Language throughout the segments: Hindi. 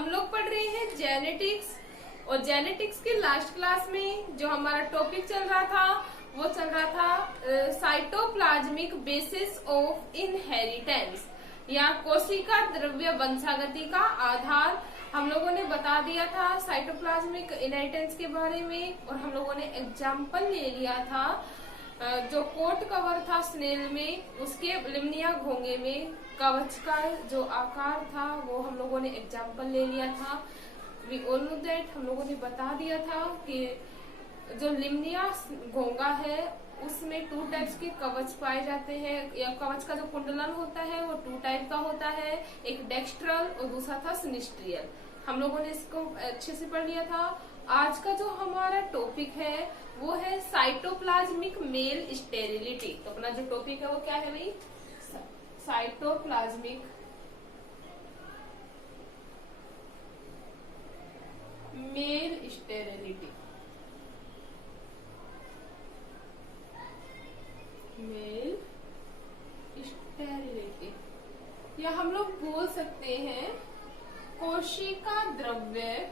हम लोग पढ़ रहे हैं जेनेटिक्स, और जेनेटिक्स के लास्ट क्लास में जो हमारा टॉपिक चल रहा था वो चल रहा था साइटोप्लाज्मिक बेसिस ऑफ इनहेरिटेंस, या कोशिका द्रव्य वंशागति का आधार। हम लोगों ने बता दिया था साइटोप्लाज्मिक इनहेरिटेंस के बारे में, और हम लोगों ने एग्जाम्पल ले लिया था जो कोट कवर था स्नेल में, उसके लिम्निया घोंगे में कवच का जो आकार था वो हम लोगों ने एग्जाम्पल ले लिया था। वी ऑल नो दैट, हम लोगों ने बता दिया था कि जो लिम्निया घोंगा है उसमें 2 टाइप्स के कवच पाए जाते हैं, या कवच का जो कुंडलन होता है वो 2 टाइप का होता है, एक डेक्स्ट्रल और दूसरा था सिनिस्ट्रियल। हम लोगों ने इसको अच्छे से पढ़ लिया था। आज का जो हमारा टॉपिक है वो है साइटोप्लाज्मिक मेल स्टेरिलिटी। तो अपना जो टॉपिक है वो क्या है भाई? Cytoplasmic male sterility. Mail sterility, या हम लोग बोल सकते हैं कोशिका द्रव्य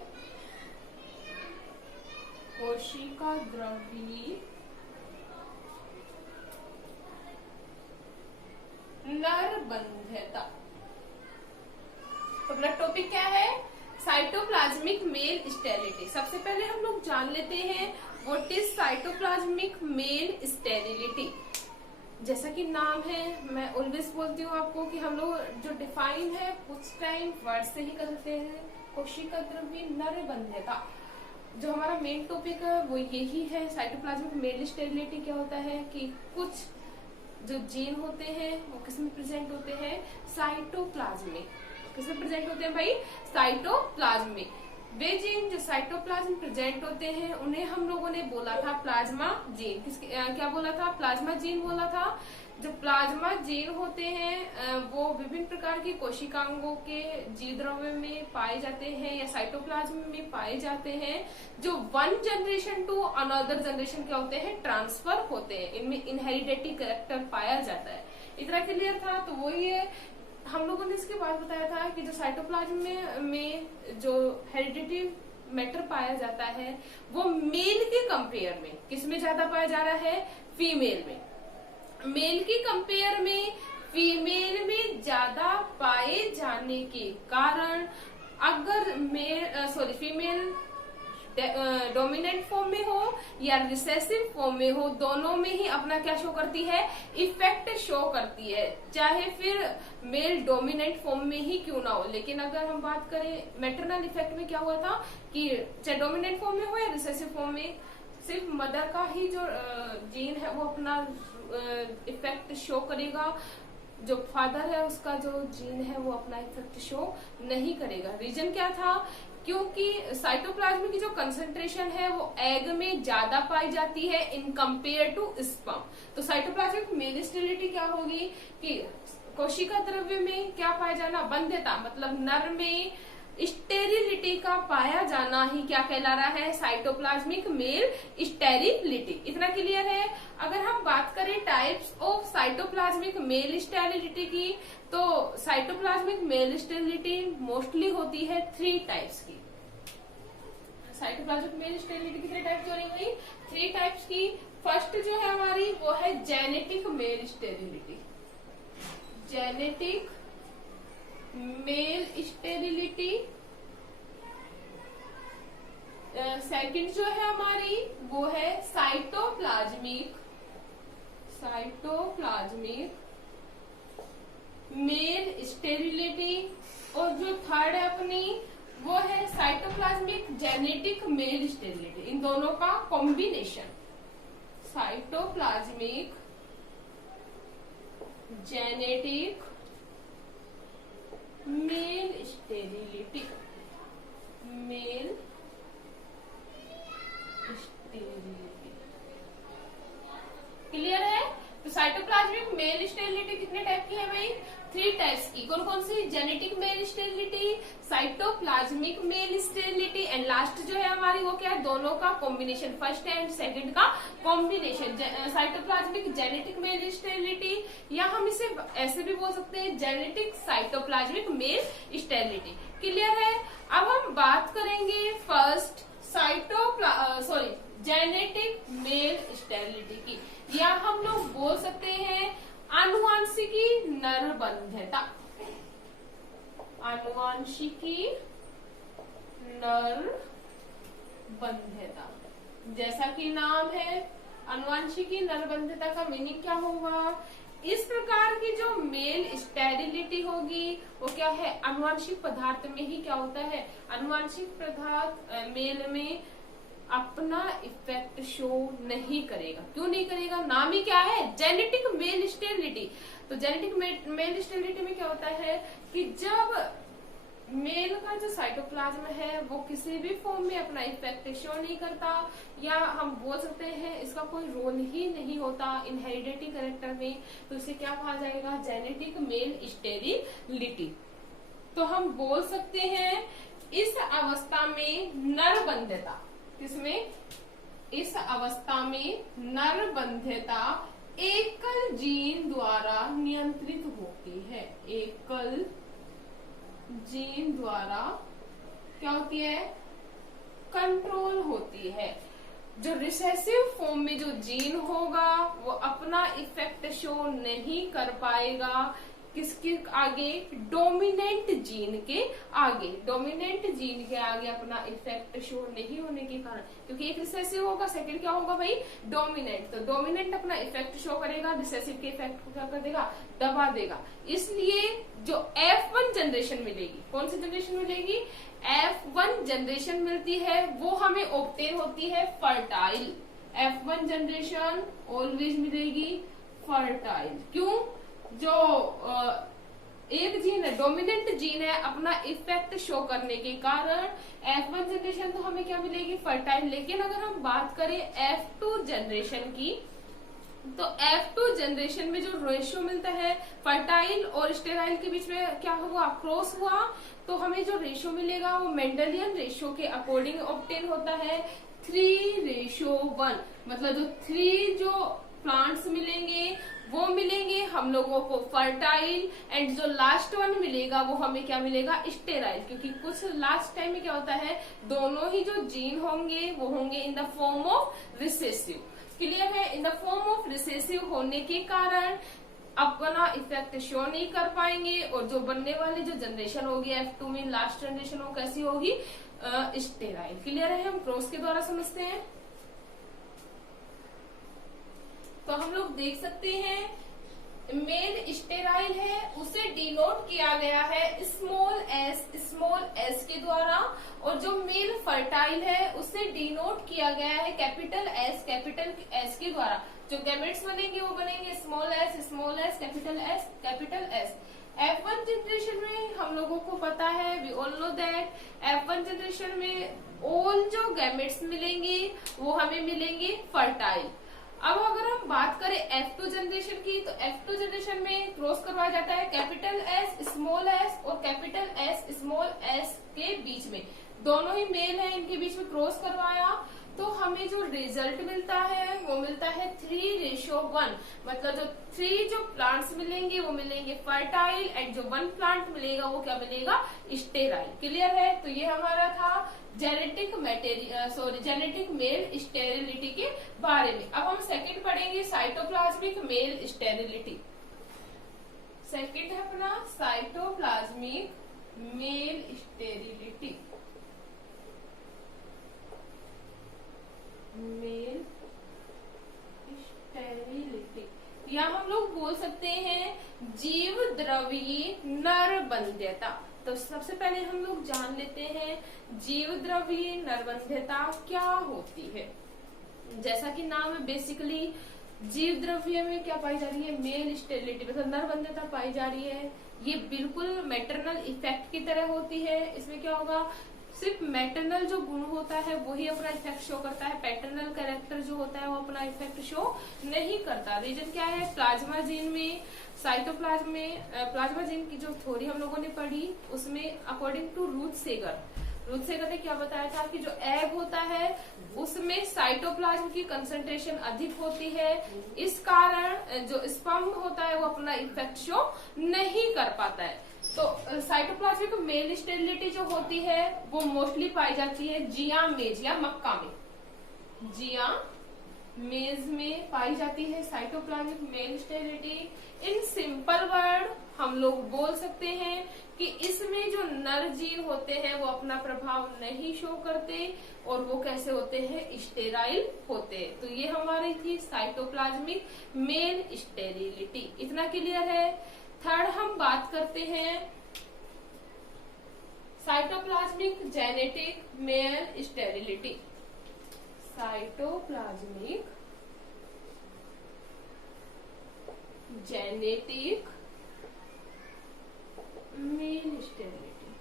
नरबंध्यता। तो अपना टॉपिक क्या है? Cytoplasmic male sterility. सबसे पहले हम लोग जान लेते हैं what is cytoplasmic male sterility. जैसा कि नाम है, मैं ऑलवेज बोलती हूँ आपको कि हम लोग जो डिफाइन है कुछ टाइम वर्ड से ही करते हैं, कोशिका द्रव्य नरबंध्यता। जो हमारा मेन टॉपिक है वो यही है, साइटोप्लाज्मिक मेल स्टेरिलिटी। क्या होता है कि कुछ जो जीन होते हैं वो किसमें प्रेजेंट होते हैं? साइटोप्लाज्म में। किसमें प्रेजेंट होते हैं भाई? साइटोप्लाज्म में। वे जीन जो साइटोप्लाज्म प्रेजेंट होते हैं उन्हें हम लोगों ने बोला था प्लाज्मा जीन। क्या बोला था? प्लाज्मा जीन बोला था। जो प्लाज्मा जीन होते हैं वो विभिन्न प्रकार की कोशिकांगों के जीव द्रव्य में पाए जाते हैं या साइटोप्लाज्म में पाए जाते हैं, जो one generation to another generation क्या होते हैं? ट्रांसफर होते हैं। इनमें इनहेरिडेटिव कैरेक्टर पाया जाता है। इतना क्लियर था? तो वही है, हम लोगों ने इसके बाद बताया था कि जो साइटोप्लाज्म में जो हेरिडिटी मैटर पाया जाता है वो मेल के कंपेयर में किसमें ज्यादा पाया जा रहा है? फीमेल में। मेल की कंपेयर में फीमेल में ज्यादा पाए जाने के कारण अगर फीमेल डोमिनेंट फॉर्म में हो या रिसेसिव फॉर्म में हो, दोनों में ही अपना क्या शो करती है? इफेक्ट शो करती है, चाहे फिर मेल डोमिनेंट फॉर्म में ही क्यों ना हो। लेकिन अगर हम बात करें मैटरनल इफेक्ट में क्या हुआ था कि चाहे डोमिनेंट फॉर्म में हो या रिसेसिव फॉर्म में, सिर्फ मदर का ही जो जीन है वो अपना इफेक्ट शो करेगा, जो फादर है उसका जो जीन है वो अपना इफेक्ट शो नहीं करेगा। रीजन क्या था? क्योंकि साइटोप्लाज्म की जो कंसंट्रेशन है वो एग में ज्यादा पाई जाती है इन कंपेयर टू स्पर्म। तो साइटोप्लाज्मिक मेल स्टेरिलिटी क्या होगी कि कोशिका द्रव्य में क्या पाया जाना? बंध्यता, मतलब नर में स्टेरिलिटी का पाया जाना ही क्या कहला रहा है? Cytoplasmic male sterility. इतना क्लियर है? अगर हम बात करें types of cytoplasmic male sterility की, तो साइटोप्लाज्मिक मेल स्टेरिलिटी मोस्टली होती है 3 टाइप्स की। साइटोप्लाज्मिक मेल स्टेरिलिटी कितने टाइप्स हो रही हुई? 3 टाइप्स की। फर्स्ट जो है हमारी वो है genetic male sterility. Genetic male sterility. Second जो है हमारी वो है साइटोप्लाज्मिक मेल स्टेरिलिटी। और जो थर्ड है अपनी वो है साइटोप्लाज्मिक जेनेटिक मेल स्टेरिलिटी। इन दोनों का combination, cytoplasmic genetic male sterility. Clear है? तो साइटोप्लाज्मिक मेल स्टेरिलिटी कितने टाइप की है भाई? 3 टाइप्स की। कौन कौन सी? Genetic male sterility, cytoplasmic male sterility, and last जो है हमारी वो क्या है? दोनों का कॉम्बिनेशन, फर्स्ट एंड सेकंड का combination, cytoplasmic genetic male sterility, या हम इसे ऐसे भी बोल सकते हैं genetic cytoplasmic male sterility. Clear है? अब हम बात करेंगे फर्स्ट जेनेटिक मेल स्टेरिलिटी की, या हम लोग बोल सकते हैं आनुवांशिकी नरबंध्यता। आनुवांशिकी नरबंध्यता, जैसा कि नाम है, आनुवांशिकी नरबंध्यता का मीनिंग क्या होगा? इस प्रकार की जो मेल स्टेरिलिटी होगी वो क्या है, अनुवांशिक पदार्थ में ही क्या होता है, अनुवांशिक पदार्थ मेल में अपना इफेक्ट शो नहीं करेगा। क्यों नहीं करेगा? नाम ही क्या है, जेनेटिक मेल स्टेरिलिटी। तो जेनेटिक मेल स्टेरिलिटी में क्या होता है कि जब मेल का जो साइटोप्लाज्म है वो किसी भी फॉर्म में अपना इफेक्ट शो नहीं करता, या हम बोल सकते हैं इसका कोई रोल ही नहीं होता इनहेरिडिटी कैरेक्टर में, तो इसे क्या कहा जाएगा, जेनेटिक मेल स्टेरिलिटी। तो हम बोल सकते हैं इस अवस्था में नरबंध्यता, किसमें, इस अवस्था में नरबंध्यता एकल जीन द्वारा नियंत्रित होती है। एकल जीन द्वारा क्या होती है, कंट्रोल होती है। जो रिसेसिव फॉर्म में जो जीन होगा वो अपना इफेक्ट शो नहीं कर पाएगा, किसके आगे, डोमिनेंट जीन के आगे। डोमिनेंट जीन के आगे अपना इफेक्ट शो नहीं होने के कारण, क्योंकि एक रिसेसिव होगा, सेकंड क्या होगा भाई, डोमिनेंट। तो डोमिनेंट अपना इफेक्ट शो करेगा, रिसेसिव के इफेक्ट को क्या कर देगा, दबा देगा। इसलिए जो F1 जनरेशन मिलेगी, कौन सी जनरेशन मिलेगी, F1 जनरेशन मिलती है, वो हमें ऑब्टेन होती है फर्टाइल। F1 जनरेशन ऑलवेज मिलेगी फर्टाइल। क्यों? जो एक जीन है, डोमिनेंट जीन है, अपना इफेक्ट शो करने के कारण F1 जनरेशन तो हमें क्या मिलेगी, फर्टाइल। लेकिन अगर हम बात करें F2 जनरेशन की, तो F2 जनरेशन में जो रेशियो मिलता है फर्टाइल और स्टेराइल के बीच में क्या हुआ, क्रॉस हुआ, तो हमें जो रेशियो मिलेगा वो मेंडेलियन रेशियो के अकॉर्डिंग ऑब्टेन होता है 3:1। मतलब जो 3 जो प्लांट्स मिलेंगे वो मिलेंगे हम लोगों को फर्टाइल, एंड जो लास्ट वन मिलेगा वो हमें क्या मिलेगा, स्टेराइल। क्योंकि कुछ लास्ट टाइम में क्या होता है, दोनों ही जो जीन होंगे वो होंगे in the form of recessive. Clear है? In the form of recessive होने के कारण अपना इफेक्ट शो नहीं कर पाएंगे, और जो बनने वाली जो जनरेशन होगी F2 में लास्ट जनरेशन वो कैसी होगी, स्टेराइल। क्लियर है? हम क्रॉस के द्वारा समझते हैं। तो हम लोग देख सकते हैं मेल स्टेराइल है, उसे डिनोट किया गया है स्मॉल एस के द्वारा, और जो मेल फर्टाइल है उसे डिनोट किया गया है कैपिटल एस के द्वारा। जो गैमेट्स बनेंगे वो बनेंगे small S capital S. F1 generation में हम लोगों को पता है, we all know that F1 generation में ऑल जो गैमेट्स मिलेंगे वो हमें मिलेंगे फर्टाइल। अब अगर हम बात करें F2 जनरेशन की, तो F2 जनरेशन में क्रॉस करवाया जाता है कैपिटल एस स्मॉल एस और कैपिटल एस स्मॉल एस के बीच में, दोनों ही मेल है, इनके बीच में क्रॉस करवाया, तो हमें जो रिजल्ट मिलता है वो मिलता है 3:1। मतलब जो 3 जो प्लांट्स मिलेंगे वो मिलेंगे फर्टाइल, एंड जो 1 प्लांट मिलेगा वो क्या मिलेगा, स्टेराइल। क्लियर है? तो ये हमारा था जेनेटिक मेल स्टेरिलिटी के बारे में। अब हम सेकंड पढ़ेंगे साइटोप्लाज्मिक मेल स्टेरिलिटी। सेकंड है अपना cytoplasmic male sterility. Mail sterility, या हम लोग बोल सकते हैं जीव द्रवीय नरबंध्यता। तो सबसे पहले हम लोग जान लेते हैं जीव द्रवीय नरबंध्यता क्या होती है। जैसा कि नाम है, बेसिकली जीव द्रव्य में क्या पाई जा रही है, मेल स्टेरिलिटी, मतलब नरबंध्यता पाई जा रही है। ये बिल्कुल मैटरनल इफेक्ट की तरह होती है। इसमें क्या होगा, सिर्फ मैटरनल जो गुण होता है वही अपना इफेक्ट शो करता है, पैटर्नल कैरेक्टर जो होता है वो अपना इफेक्ट शो नहीं करता। रीजन क्या है, प्लाज्मा जीन में, साइटोप्लाज्म में प्लाज्मा जीन की जो थ्योरी हम लोगों ने पढ़ी उसमें अकॉर्डिंग टू रूथ सेगर ने क्या बताया था कि जो एग होता है उसमें साइटोप्लाज्म की कंसंट्रेशन अधिक होती है, इस कारण जो स्पर्म होता है वो अपना इफेक्ट शो नहीं कर पाता है। तो साइटोप्लाज्म साइटोप्लाज्मिक मेल स्टेरिलिटी जो होती है वो मोस्टली पाई जाती है जिया मेज या मक्का में। जिया मेज में पाई जाती है cytoplasmic male sterility. In simple word हम लोग बोल सकते हैं कि इसमें जो नर जीव होते हैं वो अपना प्रभाव नहीं शो करते और वो कैसे होते हैं, स्टेराइल होते हैं। तो ये हमारी थी साइटोप्लाज्मिक मेल स्टेरिलिटी। इतना क्लियर है। थर्ड हम बात करते हैं cytoplasmic genetic male sterility. Cytoplasmic genetic male sterility.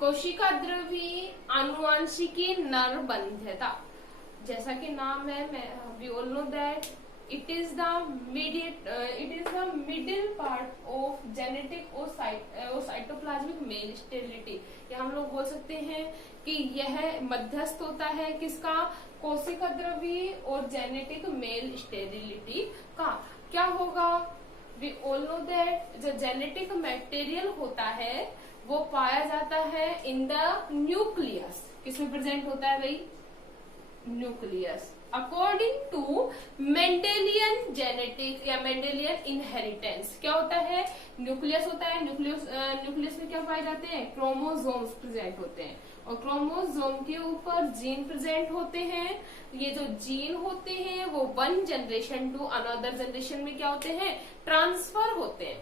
कोशिका द्रव्य आनुवंशिकी नर बंध्यता, जैसा कि नाम है, we all know that it is the middle part of genetic or cytoplasmic male sterility। या हम लोग बोल सकते हैं कि यह मध्यस्थ होता है किसका, कोशिका द्रव्य और जेनेटिक मेल स्टेरिलिटी का। क्या होगा, वी ऑल नो दैट जो जेनेटिक मटेरियल होता है वो पाया जाता है इन द न्यूक्लियस। किसमें प्रेजेंट होता है भाई, nucleus. According to Mendelian genetic या मेंडेलियन इनहेरिटेंस क्या होता है, न्यूक्लियस होता है। न्यूक्लियस में क्या पाए जाते हैं, क्रोमोसोम्स प्रेजेंट होते हैं और क्रोमोसोम के ऊपर जीन प्रेजेंट होते हैं। ये जो जीन होते हैं वो one generation to another generation में क्या होते हैं, ट्रांसफर होते हैं।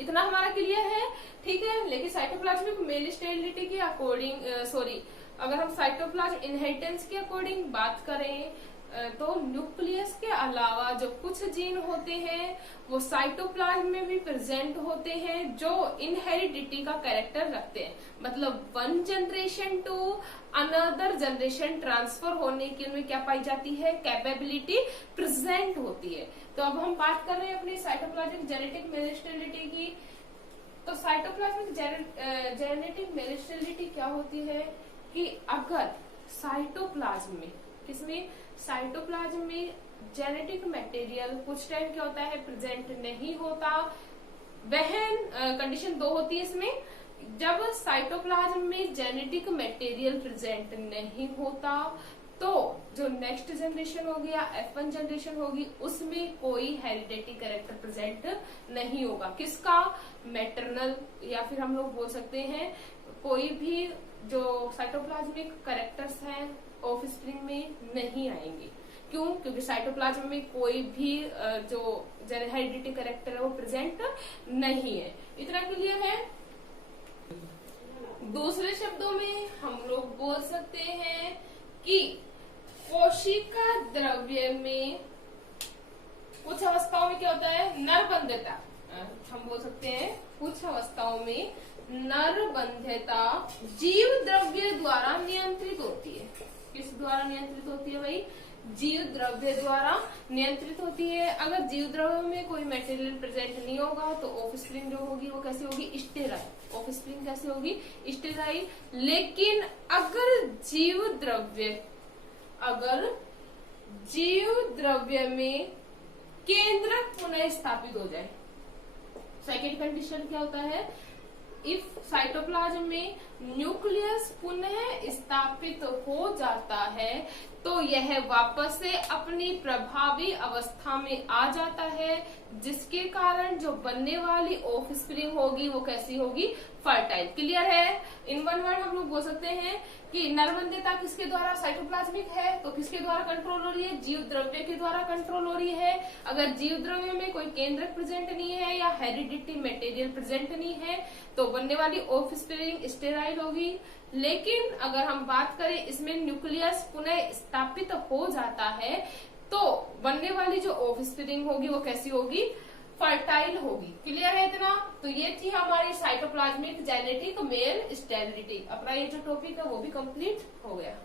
इतना हमारा क्लियर है, ठीक है। लेकिन साइटोप्लाज्मिक मेल स्टेरिलिटी के अकॉर्डिंग अगर हम साइटोप्लाज्म इनहेरिटेंस के अकॉर्डिंग बात करें तो न्यूक्लियस के अलावा जो कुछ जीन होते हैं वो साइटोप्लाज्म में भी प्रेजेंट होते हैं जो इनहेरिडिटी का कैरेक्टर रखते हैं। मतलब one generation to another generation transfer होने की उनमें क्या पाई जाती है, कैपेबिलिटी प्रेजेंट होती है। तो अब हम बात कर रहे हैं अपनी साइटोप्लाज्मिक जेनेटिक मेल स्टेरिलिटी की। तो साइटोप्लाज्मिक जेनेटिक मेल स्टेरिलिटी क्या होती है कि अगर साइटोप्लाज्म में, किसमें, साइटोप्लाज्म में जेनेटिक मटेरियल कुछ टाइम क्या होता है, प्रेजेंट नहीं होता। वह कंडीशन दो होती है इसमें, जब साइटोप्लाज्म में जेनेटिक मटेरियल प्रेजेंट नहीं होता तो जो नेक्स्ट जनरेशन होगी या F1 जनरेशन होगी उसमें कोई हेरिडिटी कैरेक्टर प्रेजेंट नहीं होगा। किसका, मैटरनल, या फिर हम लोग बोल सकते हैं कोई भी जो साइटोप्लाज्मिक कैरेक्टर्स हैं ऑफस्प्रिंग में नहीं आएंगे। क्यों, क्योंकि साइटोप्लाज्म में कोई भी जो हेरिडिटी कैरेक्टर है वो प्रेजेंट नहीं है। इतना क्लियर है। दूसरे शब्दों में हम लोग बोल सकते हैं कि कोशिका द्रव्य में कुछ अवस्थाओं में क्या होता है, नरबंध्यता। हम बोल सकते हैं कुछ अवस्थाओं में नरबंध्यता जीव द्रव्य द्वारा नियंत्रित होती है। किस द्वारा नियंत्रित होती है भाई, जीव द्रव्य द्वारा नियंत्रित होती है। अगर जीव द्रव्य में कोई मटेरियल प्रेजेंट नहीं होगा तो ऑफस्प्रिंग जो होगी वो कैसे होगी, स्टेराइल। ऑफस्प्रिंग कैसे होगी, स्टेराइल। लेकिन अगर जीव द्रव्य में केंद्रक पुनः स्थापित हो जाए, सेकेंड कंडीशन क्या होता है, इफ साइटोप्लाज्म में न्यूक्लियस पुनः स्थापित हो जाता है तो यह वापस से अपनी प्रभावी अवस्था में आ जाता है, जिसके कारण जो बनने वाली ऑफस्प्रिंग होगी वो कैसी होगी, फर्टाइल। क्लियर है। इन वन वर्ड हम लोग बोल सकते हैं कि नरबंध्यता किसके द्वारा, साइटोप्लाज्मिक है तो किसके द्वारा कंट्रोल हो रही है, जीव द्रव्य के द्वारा कंट्रोल हो रही है। अगर जीव द्रव्य में कोई केंद्रक प्रेजेंट नहीं है या हेरिडिटी मटेरियल प्रेजेंट नहीं है तो बनने वाली ऑफस्प्रिंग स्टेराइल होगी। लेकिन अगर हम बात करें इसमें न्यूक्लियस पुनः स्थापित हो जाता है तो बनने वाली जो ऑफस्प्रिंग होगी वो कैसी होगी, फर्टाइल होगी। क्लियर है इतना। तो ये थी हमारी साइटोप्लाज्मिक जेनेटिक मेल स्टेरिलिटी। अपना ये जो टॉपिक है वो भी कंप्लीट हो गया।